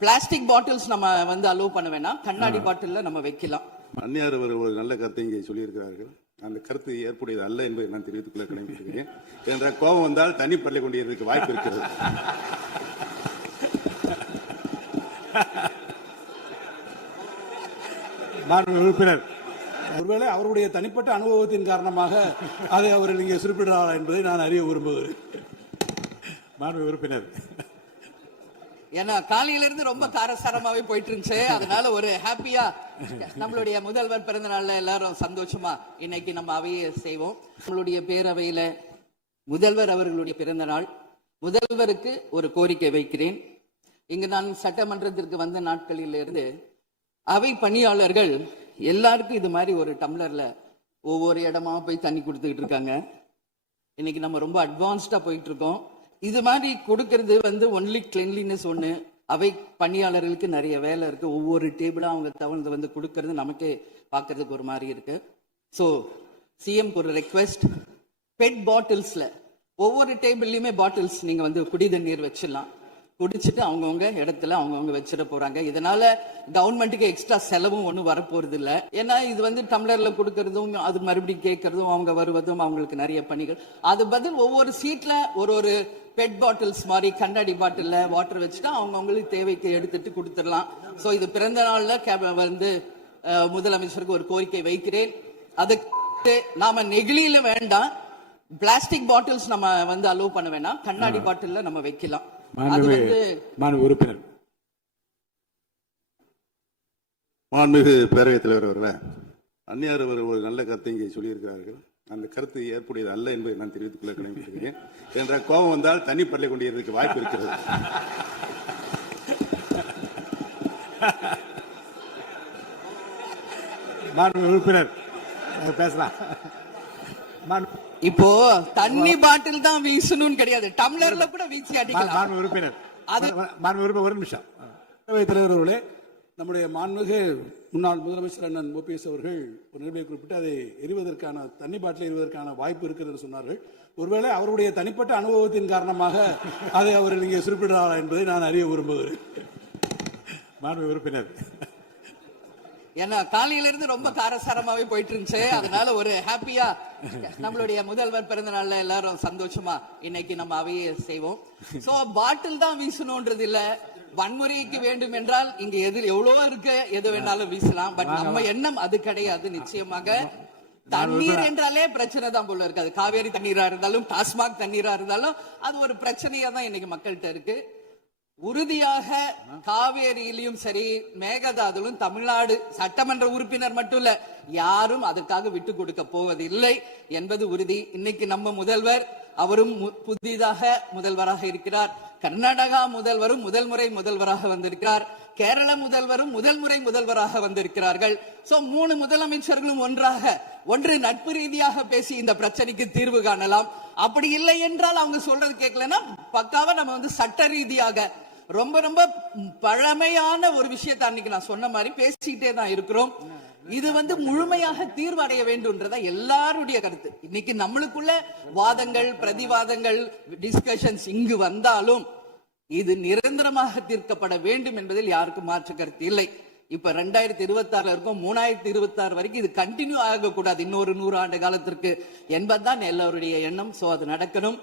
Plastic bottles நம்ம வந்து allow பண்ண வேணாம், கண்ணாடி பாட்டில்ல நம்ம வைக்கலாம். அந்நியார் அவர் ஒரு நல்ல கருத்தை இங்கே சொல்லியிருக்கிறார்கள். அந்த கருத்து ஏற்புடையது அல்ல என்பதை நான் தெரிவித்துக் கொள்ள கடமைப்பட்டிருக்கிறேன். என்ற கோபம் வந்தால் தண்ணி பள்ளி கொண்டிருக்க வாய்ப்பு இருக்கிறது. உறுப்பினர் ஒருவேளை அவருடைய தனிப்பட்ட அனுபவத்தின் காரணமாக அதை அவர் இங்கே குறிப்பிடுறாரா என்பதை நான் அறிய விரும்புகிறேன். மாண்பு உறுப்பினர், ஏன்னா காலையில இருந்து ரொம்ப காரசாரமாவே போயிட்டு இருந்துச்சு. அதனால ஒரு ஹாப்பியா நம்மளுடைய முதல்வர் பிறந்த நாள்ல எல்லாரும் சந்தோஷமா இன்னைக்கு நம்ம அவையை செய்வோம். நம்மளுடைய பேரவையில முதல்வர் அவர்களுடைய பிறந்த நாள். முதல்வருக்கு ஒரு கோரிக்கை வைக்கிறேன். இங்கு நான் சட்டமன்றத்திற்கு வந்த நாட்களில் இருந்து அவை பணியாளர்கள் எல்லாருக்கும் இது மாதிரி ஒரு டம்ளர்ல ஒவ்வொரு இடமா போய் தண்ணி கொடுத்துக்கிட்டு இருக்காங்க. இன்னைக்கு நம்ம ரொம்ப அட்வான்ஸ்டா போயிட்டு இருக்கோம். இது மாதிரி கொடுக்கறது வந்து ஒன்லி கிளென்லினஸ் ஒண்ணு. அவை பணியாளர்களுக்கு நிறைய வேலை இருக்கு. ஒவ்வொரு டேபிளும் அவங்க தவழ்ந்து வந்து கொடுக்கறது நமக்கே பார்க்கறதுக்கு ஒரு மாதிரி இருக்கு. ஸோ சிஎம் ஒரு ரெக்வெஸ்ட், பெட் பாட்டில்ஸ்ல ஒவ்வொரு டேபிள்லயுமே பாட்டில்ஸ் நீங்க வந்து குடி தண்ணீர் வச்சிடலாம். குடிச்சிட்டு அவங்கவுங்க இடத்துல அவங்கவுங்க வச்சிட போறாங்க. இதனால கவர்மெண்ட்டுக்கு எக்ஸ்ட்ரா செலவும் ஒன்றும் வரப்போறது இல்லை. ஏன்னா இது வந்து டம்ளர்ல கொடுக்கறதும் அது மறுபடியும் கேட்கறதும் அவங்க வருவதும் அவங்களுக்கு நிறைய பணிகள். அது பதில் ஒவ்வொரு சீட்ல ஒரு பெட் பாட்டில்ஸ் மாதிரி கண்ணாடி பாட்டில்ல வாட்டர் வச்சுட்டா அவங்கவுங்களுக்கு தேவைக்கு எடுத்துட்டு கொடுத்துடலாம். ஸோ இது பிறந்த நாள்ல வந்து முதலமைச்சருக்கு ஒரு கோரிக்கை வைக்கிறேன். அதுக்கு நாம நெகிழியில வேண்டாம், பிளாஸ்டிக் பாட்டில்ஸ் நம்ம வந்து அலோவ் பண்ண வேணாம், கண்ணாடி பாட்டில்ல நம்ம வைக்கலாம். உறுப்பினர் மாண்புமிகு பேரவைத் தலைவர் அவர்களே, அந்நியார் அவர் ஒரு நல்ல கருத்தை இங்கே சொல்லியிருக்கிறார்கள். அந்த கருத்து ஏற்புடையது அல்ல என்பதை நான் தெரிவித்துக் கொள்ள கடமைப்பட்டிருக்கிறேன். என்ற கோபம் வந்தால் தண்ணி பள்ளி கொண்டிருக்க வாய்ப்பு இருக்கிறது. உறுப்பினர் பேசலாம். இப்போ தண்ணி பாட்டில் தான் வீசணும் கிடையாது, டம்ளர்ல கூட வீசி அடிக்கலாம். உறுப்பினர் ஒரு நிமிஷம். தலைவர் அவர்களே, நம்முடைய மாண்புமிகு முன்னாள் முதலமைச்சர் அண்ணன் ஓபிஎஸ் அவர்கள் ஒரு நிலையை குறிப்பிட்டு அதை எரிவதற்கான தண்ணி பாட்டில் எரிவதற்கான வாய்ப்பு இருக்கிறது என்று சொன்னார்கள். ஒருவேளை அவருடைய தனிப்பட்ட அனுபவத்தின் காரணமாக அதை அவர் இங்கே குறிப்பிடுறாரா என்பதை நான் அறிய விரும்புகிறேன். மாண்பு உறுப்பினர், ஏன்னா காலையில இருந்து ரொம்ப காரசாரமாவே போயிட்டு இருந்துச்சு. அதனால ஒரு ஹாப்பியா நம்மளுடைய முதல்வர் பிறந்த நாள்ல எல்லாரும் சந்தோஷமா இன்னைக்கு நம்ம அவையை செய்வோம். சோ பாட்டில் தான் வீசணும்ன்றது இல்ல, வன்முறைக்கு வேண்டும் என்றால் இங்க எதில் எவ்வளவோ இருக்கு, எது வேணாலும் வீசலாம். பட் நம்ம எண்ணம் அது கிடையாது. நிச்சயமாக தண்ணீர் என்றாலே பிரச்சனை தான் போல இருக்கு. அது காவேரி தண்ணீரா இருந்தாலும் டாஸ்மாக் தண்ணீரா இருந்தாலும் அது ஒரு பிரச்சனையா தான் இன்னைக்கு மக்கள்கிட்ட இருக்கு. உறுதியாக காவேரியிலும் சரி மேகதாதுலும் தமிழ்நாடு சட்டமன்ற உறுப்பினர் மட்டும் இல்ல, யாரும் அதற்காக விட்டு கொடுக்க போவதில்லை என்பது உறுதி. இன்னைக்கு நம்ம முதல்வர் அவரும் புதிதாக முதல்வராக இருக்கிறார். கர்நாடகா முதல்வரும் முதல் முறை முதல்வராக வந்திருக்கிறார். கேரள முதல்வரும் முதல் முறை முதல்வராக வந்திருக்கிறார்கள். சோ 3 முதலமைச்சர்களும் ஒன்று நட்பு ரீதியாக பேசி இந்த பிரச்சனைக்கு தீர்வு காணலாம். அப்படி இல்லை என்றால் அவங்க சொல்றது கேட்கலன்னா பக்காவா நம்ம வந்து சட்ட ரீதியாக ரொம்ப ரொம்ப பழமையான ஒரு விஷயத்தை அன்னைக்கு நான் சொன்ன மாதிரி பேசிக்கிட்டே தான் இருக்கிறோம். இது வந்து முழுமையாக தீர்வு அடைய வேண்டும்ன்றதா எல்லாருடைய கருத்து. இன்னைக்கு நம்மளுக்குள்ள வாதங்கள் பிரதிவாதங்கள் டிஸ்கஷன்ஸ் இங்கு வந்தாலும் இது நிரந்தரமாக தீர்க்கப்பட வேண்டும் என்பதில் யாருக்கும் மாற்று கருத்து இல்லை. இப்ப 2026 இருக்கும், 3026 வரைக்கும் இது கண்டினியூ ஆகக்கூடாது, இன்னொரு 100 ஆண்டு காலத்திற்கு என்பதுதான் எல்லாருடைய எண்ணம். சோ அது நடக்கணும்.